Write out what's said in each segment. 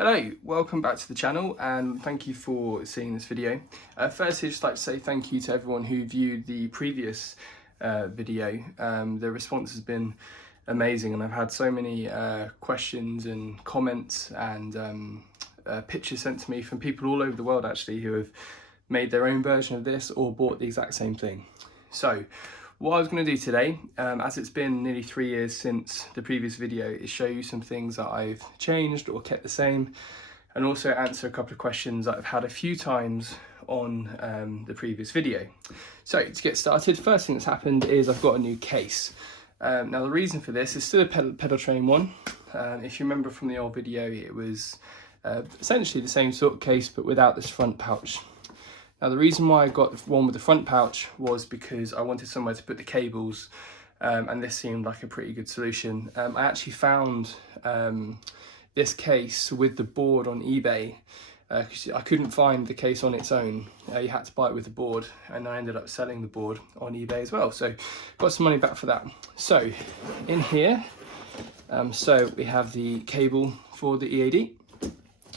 Hello, welcome back to the channel and thank you for seeing this video. Firstly, I'd just like to say thank you to everyone who viewed the previous video. The response has been amazing and I've had so many questions and comments and pictures sent to me from people all over the world actually who have made their own version of this or bought the exact same thing. So what I was going to do today, as it's been nearly 3 years since the previous video, is show you some things that I've changed or kept the same, and also answer a couple of questions that I've had a few times on the previous video. So to get started, first thing that's happened is I've got a new case. Now the reason for this is still a pedal train one. If you remember from the old video, it was essentially the same sort of case but without this front pouch. Now the reason why I got one with the front pouch was because I wanted somewhere to put the cables, and this seemed like a pretty good solution. I actually found this case with the board on eBay because I couldn't find the case on its own. You had to buy it with the board, and I ended up selling the board on eBay as well. So got some money back for that. So in here, so we have the cable for the EAD.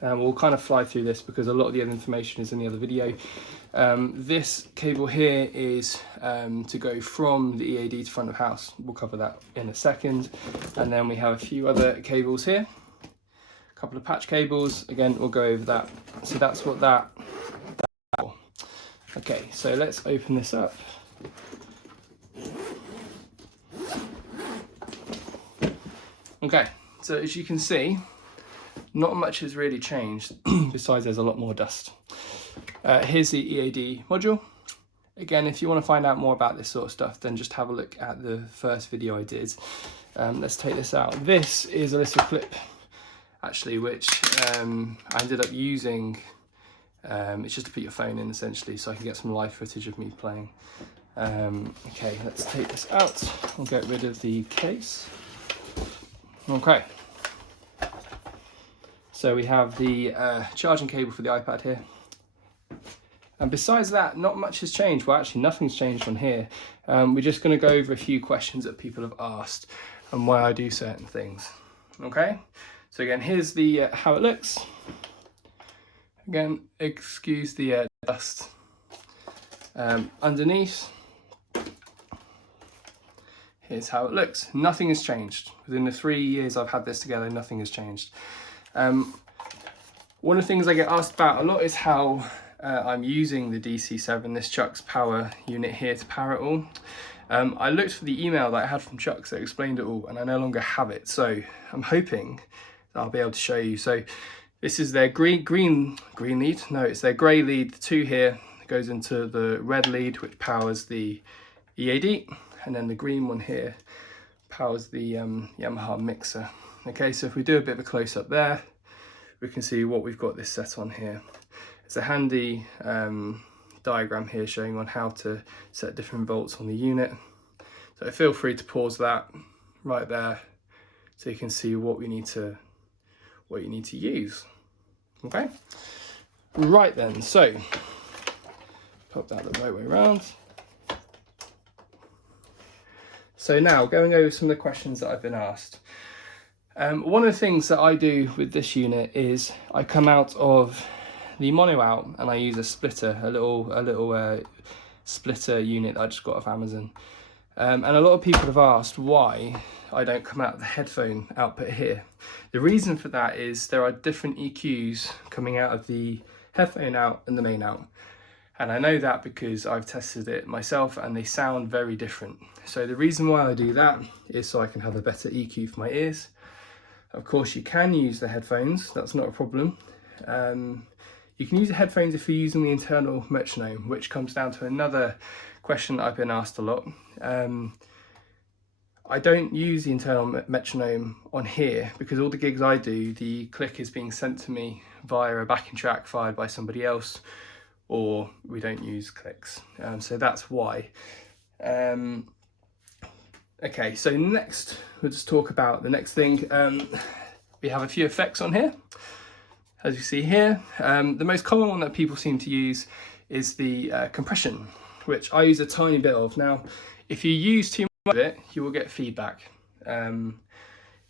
We'll kind of fly through this because a lot of the other information is in the other video. This cable here is to go from the EAD to front of house. We'll cover that in a second. And then we have a few other cables here, a couple of patch cables. Again, we'll go over that. So that's what that's for. Okay, so let's open this up. Okay, so as you can see, not much has really changed, besides there's a lot more dust. Here's the EAD module. Again, if you want to find out more about this sort of stuff, then just have a look at the first video I did. Let's take this out. This is a little clip, actually, which I ended up using. It's just to put your phone in, essentially, so I can get some live footage of me playing. Okay, let's take this out. We'll get rid of the case. Okay. So we have the charging cable for the iPad here. And besides that, not much has changed. Well, actually, nothing's changed on here. We're just going to go over a few questions that people have asked and why I do certain things. Okay, so again, here's the how it looks. Again, excuse the dust. Underneath, here's how it looks. Nothing has changed. Within the 3 years I've had this together, nothing has changed. One of the things I get asked about a lot is how I'm using the DC7, this Cioks power unit here, to power it all. I looked for the email that I had from Cioks that explained it all, and I no longer have it. So I'm hoping that I'll be able to show you. So this is their green lead. No, it's their grey lead. The two here goes into the red lead, which powers the EAD, and then the green one here powers the Yamaha mixer. Okay, so if we do a bit of a close-up there, we can see what we've got this set on here. It's a handy diagram here showing on how to set different volts on the unit. So feel free to pause that right there so you can see what you need to use. Okay, right then, so pop that the right way around. So now going over some of the questions that I've been asked. One of the things that I do with this unit is I come out of the mono out and I use a splitter, a little splitter unit that I just got off Amazon. And a lot of people have asked why I don't come out of the headphone output here. The reason for that is there are different EQs coming out of the headphone out and the main out. And I know that because I've tested it myself and they sound very different. So the reason why I do that is so I can have a better EQ for my ears. Of course, you can use the headphones, that's not a problem. You can use the headphones if you're using the internal metronome, which comes down to another question that I've been asked a lot. I don't use the internal metronome on here because all the gigs I do, the click is being sent to me via a backing track fired by somebody else, or we don't use clicks. So that's why. Okay, so next, we'll just talk about the next thing. We have a few effects on here. As you see here, the most common one that people seem to use is the compression, which I use a tiny bit of. Now, if you use too much of it, you will get feedback.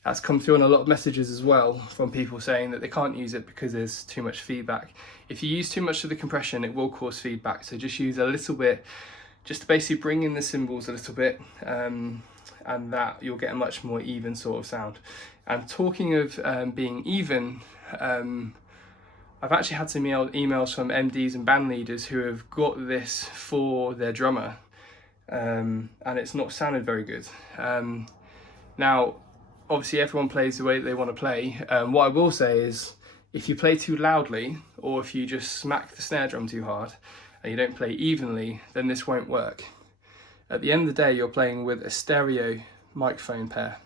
That's come through on a lot of messages as well from people saying that they can't use it because there's too much feedback. If you use too much of the compression, it will cause feedback. So just use a little bit, just to basically bring in the cymbals a little bit, and that you'll get a much more even sort of sound. And talking of being even, I've actually had some emails from MDs and band leaders who have got this for their drummer, and it's not sounded very good. Now, obviously everyone plays the way that they want to play. What I will say is, if you play too loudly, or if you just smack the snare drum too hard, and you don't play evenly, then this won't work. At the end of the day, you're playing with a stereo microphone pair.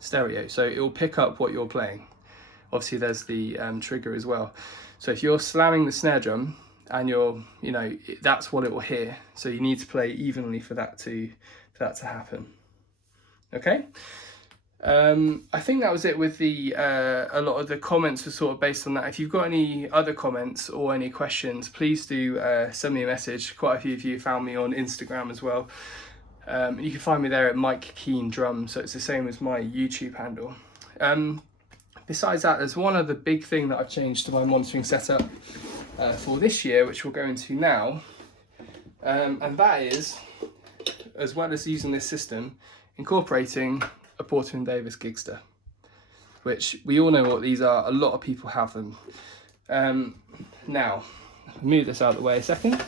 Stereo, so it will pick up what you're playing. Obviously there's the trigger as well. So if you're slamming the snare drum and you're, that's what it will hear. So you need to play evenly for that to happen. Okay. I think that was it with the a lot of the comments were sort of based on that. If you've got any other comments or any questions, please do send me a message. Quite a few of you found me on Instagram as well. You can find me there at Mike Keen Drum, so it's the same as my YouTube handle. Besides that, there's one other big thing that I've changed to my monitoring setup for this year, which we'll go into now, and that is, as well as using this system, incorporating a Porter & Davies Gigster, which we all know what these are. A lot of people have them. Now, I'll move this out of the way a second.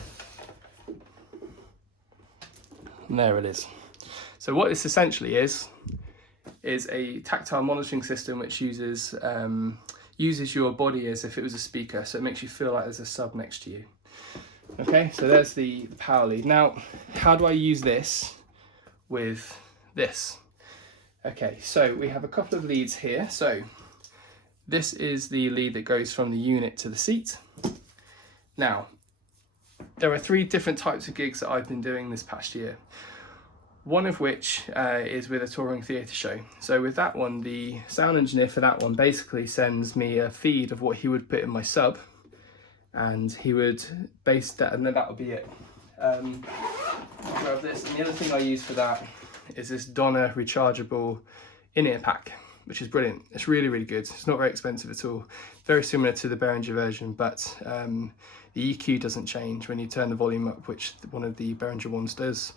And there it is. So what this essentially is a tactile monitoring system which uses your body as if it was a speaker, so it makes you feel like there's a sub next to you. Okay, so there's the power lead. Now, how do I use this with this? Okay, so we have a couple of leads here. So this is the lead that goes from the unit to the seat. Now, there are 3 different types of gigs that I've been doing this past year. One of which is with a touring theatre show. So with that one, the sound engineer for that one basically sends me a feed of what he would put in my sub, and he would base that, and then that would be it. I'll grab this, and the other thing I use for that is this Donna rechargeable in-ear pack, which is brilliant. It's really, really good. It's not very expensive at all. Very similar to the Behringer version, but the EQ doesn't change when you turn the volume up, which one of the Behringer ones does.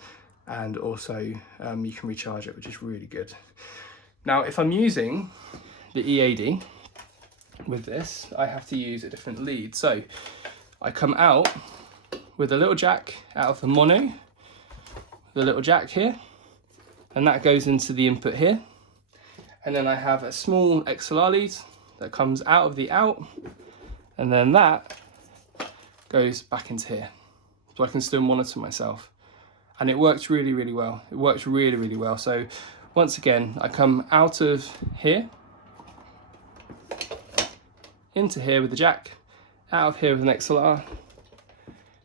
And also you can recharge it, which is really good. Now, if I'm using the EAD with this, I have to use a different lead. So I come out with a little jack out of the mono, the little jack here, and that goes into the input here. And then I have a small XLR lead that comes out of the out, and then that goes back into here. So I can still monitor myself. And it works really, really well. It works really, really well. So once again, I come out of here, into here with the jack, out of here with an XLR,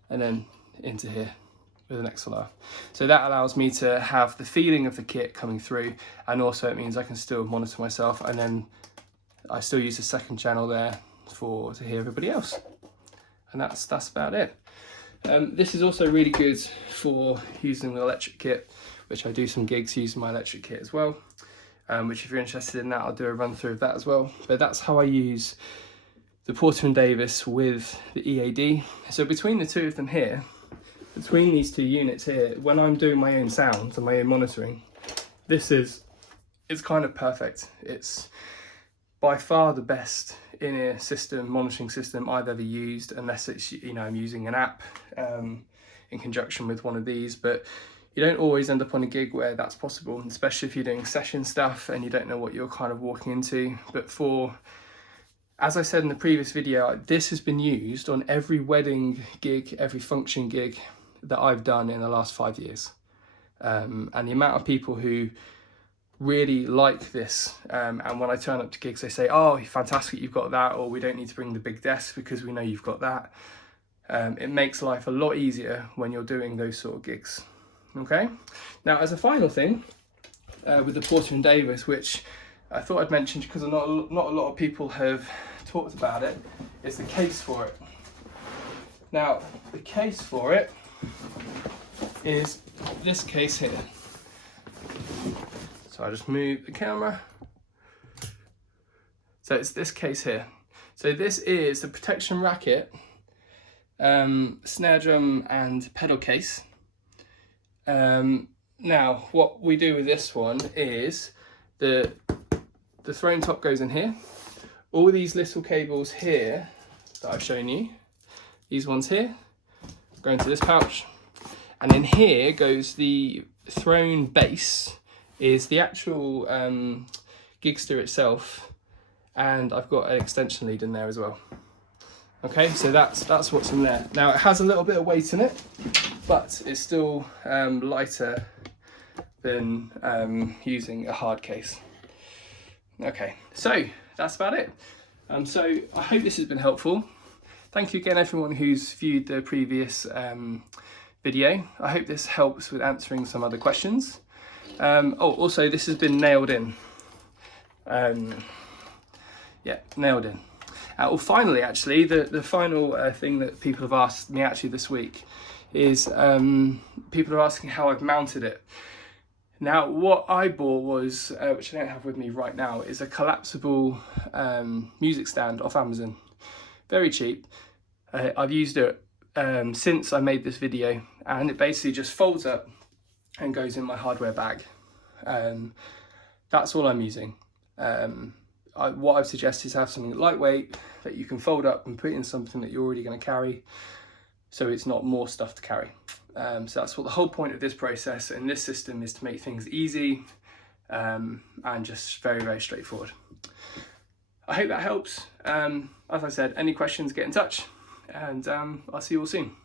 and then into here with an XLR. So that allows me to have the feeling of the kit coming through, and also it means I can still monitor myself, and then I still use the second channel there to hear everybody else. And that's about it. This is also really good for using the electric kit, which I do some gigs using my electric kit as well, which if you're interested in that, I'll do a run through of that as well. But that's how I use the Porter & Davies with the EAD. So between the two of them here, between these 2 units here, when I'm doing my own sounds and my own monitoring, it's kind of perfect. It's by far the best in-ear system, monitoring system I've ever used, unless it's, I'm using an app in conjunction with one of these, but you don't always end up on a gig where that's possible, especially if you're doing session stuff and you don't know what you're kind of walking into. But as I said in the previous video, this has been used on every wedding gig, every function gig that I've done in the last 5 years. And the amount of people who really like this, and when I turn up to gigs they say, oh, fantastic, you've got that, or we don't need to bring the big desk because we know you've got that. It makes life a lot easier when you're doing those sort of gigs. Okay, now as a final thing with the Porter & Davies, which I thought I'd mention because not a lot of people have talked about it, is the case for it. Now the case for it is this case here. So I just move the camera, So it's this case here. So this is the protection racket, snare drum and pedal case. Now what we do with this one is the throne top goes in here. All these little cables here that I've shown you, these ones here, go into this pouch. And in here goes the throne base, is the actual Gigster itself, and I've got an extension lead in there as well. Okay, so that's what's in there. Now it has a little bit of weight in it, but it's still lighter than using a hard case. Okay, so that's about it. So I hope this has been helpful. Thank you again everyone who's viewed the previous video. I hope this helps with answering some other questions. Also this has been nailed in. Yeah, nailed in. Well, finally, actually, the final thing that people have asked me actually this week is people are asking how I've mounted it. Now, what I bought was, which I don't have with me right now, is a collapsible music stand off Amazon. Very cheap. I've used it since I made this video, and it basically just folds up and goes in my hardware bag. That's all I'm using. What I've suggested is have something lightweight that you can fold up and put in something that you're already going to carry, so it's not more stuff to carry. So that's what the whole point of this process and this system is, to make things easy and just very, very straightforward. I hope that helps. As I said, any questions, get in touch, and I'll see you all soon.